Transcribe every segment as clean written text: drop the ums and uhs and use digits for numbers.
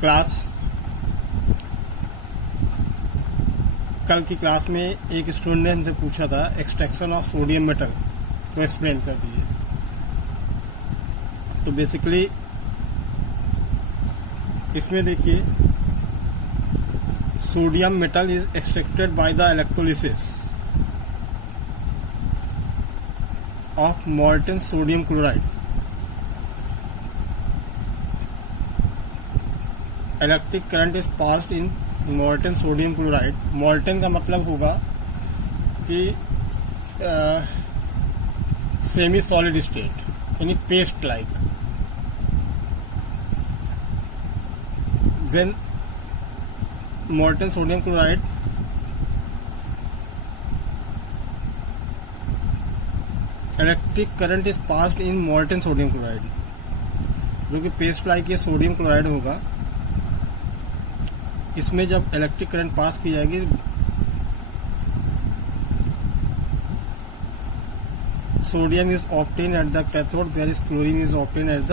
Class कल की class में एक स्टूडेंट ने हमसे पूछा था एक्सट्रैक्शन ऑफ सोडियम मेटल को एक्सप्लेन कर दीजिए। तो बेसिकली इसमें देखिए, sodium metal is extracted by the electrolysis of molten sodium chloride. Electric current is passed in molten sodium chloride. molten का मतलब होगा कि सेमी सॉलिड स्टेट, यानी paste like. when molten sodium chloride electric current is passed in molten sodium chloride, जो कि paste like ये sodium chloride होगा। इसमें जब इलेक्ट्रिक करंट पास की जाएगी, sodium is obtain at the cathode where is chlorine is obtain at the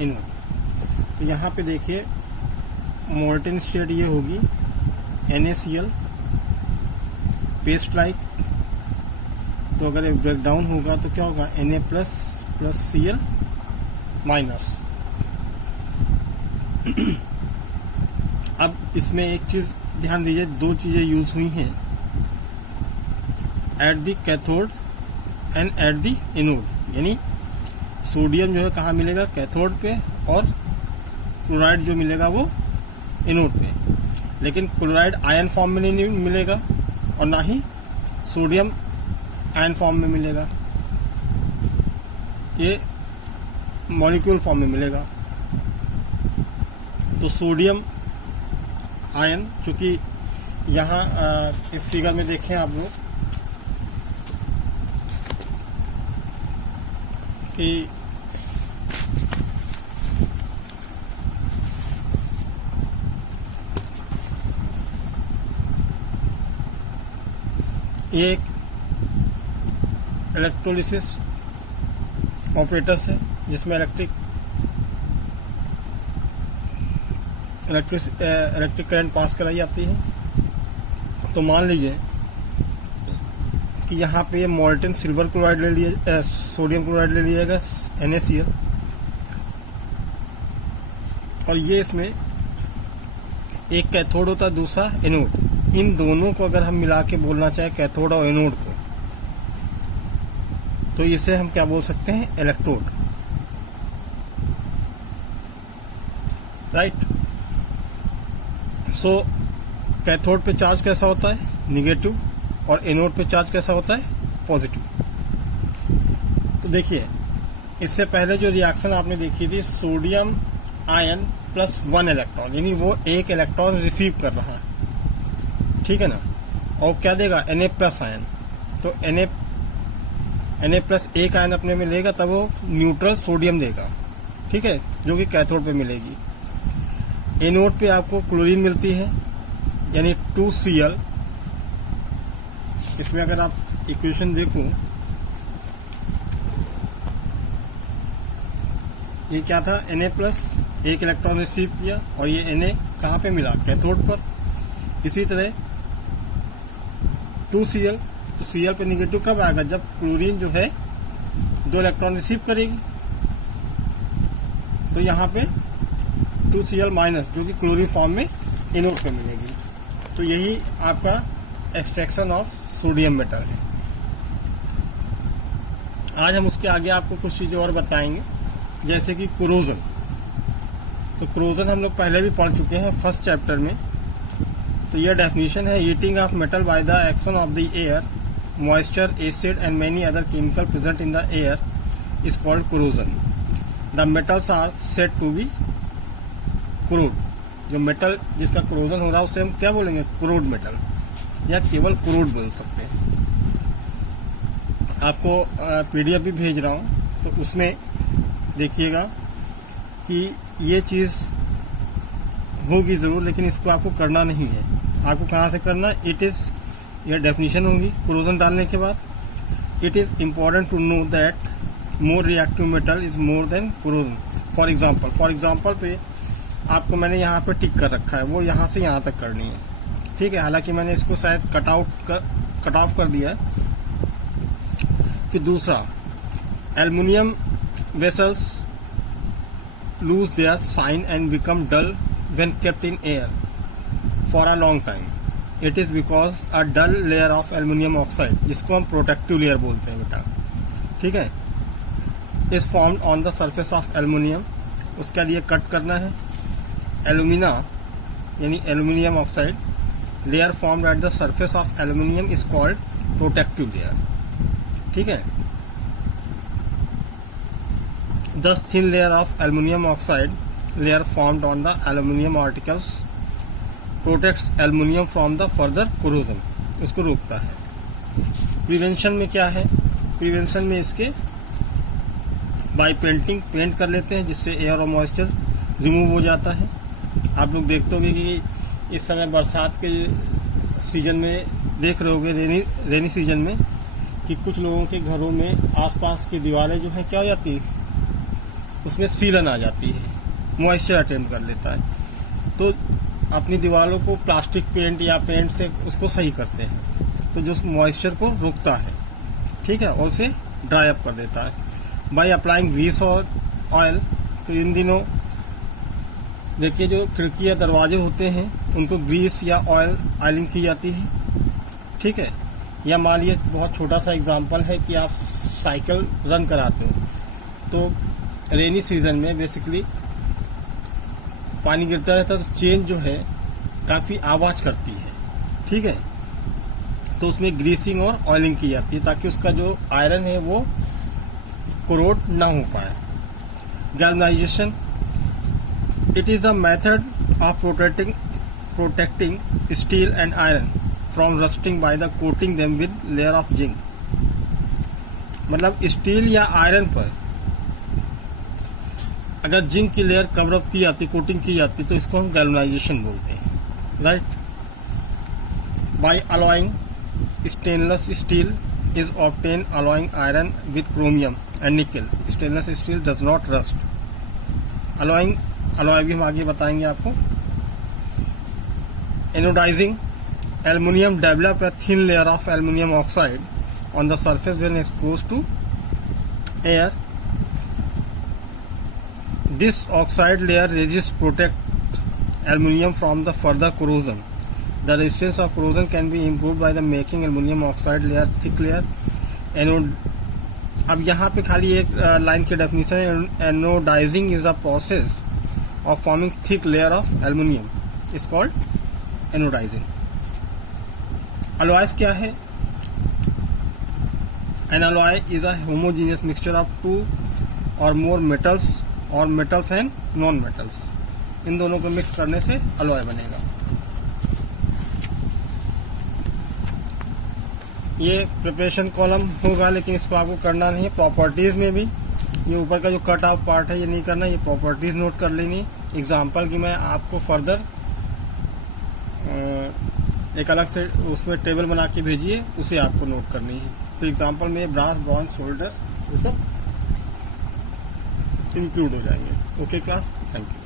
anode. तो यहाँ पे देखिए मोल्टेन स्टेट ये होगी NaCl पेस्ट लाइक। तो अगर एक ब्रेकडाउन होगा तो क्या होगा Na plus plus Cl minus. अब इसमें एक चीज ध्यान दीजिए, दो चीजें यूज हुई हैं, eight the cathode and eight the anode. यानी सोडियम जो है कहाँ मिलेगा, कैथोड पे, और क्लोराइड जो मिलेगा वो एनोड पे। लेकिन क्लोराइड आयन फॉर्म में नहीं मिलेगा और ना ही सोडियम आयन फॉर्म में मिलेगा, ये मॉलिक्यूल फॉर्म में मिलेगा। तो सोडियम आयन, चूंकि यहाँ इस फिगर में देखें आप लोग कि ये एक इलेक्ट्रोलिसिस ऑपरेटर्स है जिसमें इलेक्ट्रिक करंट पास कराई जाती है। तो मान लीजिए कि यहाँ पे ये मोल्टेन सिल्वर क्लोराइड ले लिया, सोडियम क्लोराइड ले लिएगा NaCl, और ये इसमें एक कैथोड होता है, दूसरा एनोड। इन दोनों को अगर हम मिला के बोलना चाहें कैथोड और एनोड को, तो इसे हम क्या बोल सकते हैं, इलेक्ट्रोड, राइट। सो कैथोड पे चार्ज कैसा होता है, निगेटिव, और एनोड पे चार्ज कैसा होता है, पॉजिटिव। तो देखिए, इससे पहले जो रिएक्शन आपने देखी थी, सोडियम आयन प्लस 1 इलेक्ट्रॉन, यानी वो एक इलेक्ट्रॉन रिसीव कर रहा है, ठीक है ना। और क्या देगा, Na प्लस आयन। तो Na प्लस एक आयन अपने में लेगा, तब वो न्यूट्रल सोडियम देगा, ठीक है, जो कि कैथोड पे मिलेगी। एनोड पे आपको क्लोरीन मिलती है, यानी 2Cl। इसमें अगर आप इक्वेशन देखो, ये क्या था, Na प्लस एक इलेक्ट्रॉन रिसीव किया, और ये Na कहाँ पे मिला, कैथोड पर। इसी तरह 2Cl, तो Cl पे निगेटिव कब आएगा, जब क्लोरीन जो है 2 इलेक्ट्रॉन रिसीव करेगी। तो यहाँ पे 2Cl माइनस, जो कि क्लोरीन फॉर्म में एनोड पे मिलेगी। तो यही आपका एक्सट्रैक्शन ऑफ सोडियम मेटल है। आज हम उसके आगे आपको कुछ चीज़ें और बताएंगे, जैसे कि कोरोजन। तो कोरोजन हम लोग पहले भी पढ़ चुके हैं फर्स्ट चैप्टर में। तो यह डेफिनेशन है, heating of metal by the action of the air, moisture, acid and many other chemical present in the air is called corrosion. The metals are said to be corrode. जो metal जिसका corrosion हो रहा है उसे हम क्या बोलेंगे, corrode metal, या केवल कोरोड बोल सकते हैं। आपको PDF भी भेज रहा हूँ, तो उसमें देखिएगा कि ये चीज़ होगी ज़रूर, लेकिन इसको आपको करना नहीं है। आपको कहाँ से करना, इट इज़, यह डेफिनेशन होगी कोरोजन डालने के बाद। It is important to know that more reactive metal is more than corrosion. For example पे आपको मैंने यहाँ पे टिक कर रखा है, वो यहाँ से यहाँ तक करनी है, ठीक है। हालांकि मैंने इसको शायद कट ऑफ कर दिया है। फिर दूसरा, aluminium vessels lose their shine and become dull when kept in air for a long time. It is because a dull layer of aluminium oxide, जिसको हम प्रोटेक्टिव लेयर बोलते हैं बेटा, ठीक है, is formed on the surface of aluminium. उसके लिए cut करना है। एल्यूमिना यानी aluminium oxide layer formed at the surface of aluminium is called protective layer, ठीक है। Thus thin layer of aluminum oxide layer formed on the aluminum articles protects aluminium from the further corrosion, इसको रोकता है। Prevention में क्या है? Prevention में इसके बाय पेंटिंग पेंट कर लेते हैं, जिससे एयर और मॉइस्चर रिमूव हो जाता है। आप लोग देखते होंगे कि इस समय बरसात के सीजन में देख रहे होंगे, रेनी सीजन में, कि कुछ लोगों के घरों में आसपास की दीवारें जो है क्या हो जाती है, उसमें सीलन आ जाती है, मॉइस्चर अटेम्प्ट कर लेता है। तो अपनी दीवारों को प्लास्टिक पेंट या पेंट से उसको सही करते हैं, तो जो मॉइस्चर को रोकता है, ठीक है, और उसे ड्राई अप कर देता है। बाय अप्लाइंग ग्रीस और ऑयल, तो इन दिनों देखिए जो खिड़की या दरवाजे होते हैं उनको ग्रीस या ऑयलिंग की जाती है, ठीक है। या मान लीजिए बहुत छोटा सा एग्जांपल है कि आप साइकिल रन कराते हो, तो रेनी सीजन में बेसिकली पानी गिरता रहता है, तो चेन जो है काफ़ी आवाज़ करती है, ठीक है। तो उसमें ग्रीसिंग और ऑयलिंग की जाती है ताकि उसका जो आयरन है वो कोरोड ना हो पाए। Galvanization, it is the method of protecting steel and iron from rusting by the coating them with layer of zinc. मतलब स्टील या आयरन पर अगर जिंक की लेयर कवर अप की जाती, कोटिंग की जाती, तो इसको हम गैल्वनाइजेशन बोलते हैं, right. By alloying stainless steel is obtain alloying iron with chromium and nickel. Stainless steel does not rust. Alloying भी हम आगे बताएंगे आपको। Anodizing, aluminium develop a thin layer of aluminium oxide on the surface when exposed to air. This oxide layer resists protect aluminium from the further corrosion. The resistance of corrosion can be improved by the making aluminium oxide layer thick layer. अब यहाँ पे खाली एक line की definition है। Anodizing is a process of forming thick layer of aluminium is called anodizing. Alloys क्या है? An alloy is a homogeneous mixture of two or more metals और metals and नॉन मेटल्स, इन दोनों को mix करने से alloy बनेगा। ये preparation column होगा, लेकिन इसको आपको करना नहीं है। प्रॉपर्टीज़ में भी ये ऊपर का जो कट ऑफ पार्ट है ये नहीं करना, ये प्रॉपर्टीज़ नोट कर लेनी है। एग्जाम्पल की मैं आपको फर्दर एक अलग से उसमें टेबल बना के भेजिए, उसे आपको नोट करनी है। तो एग्जाम्पल में ब्रास, ब्रॉन्ज, शोल्डर, ये सब इंक्लूड हो जाएंगे। Okay class, thank you.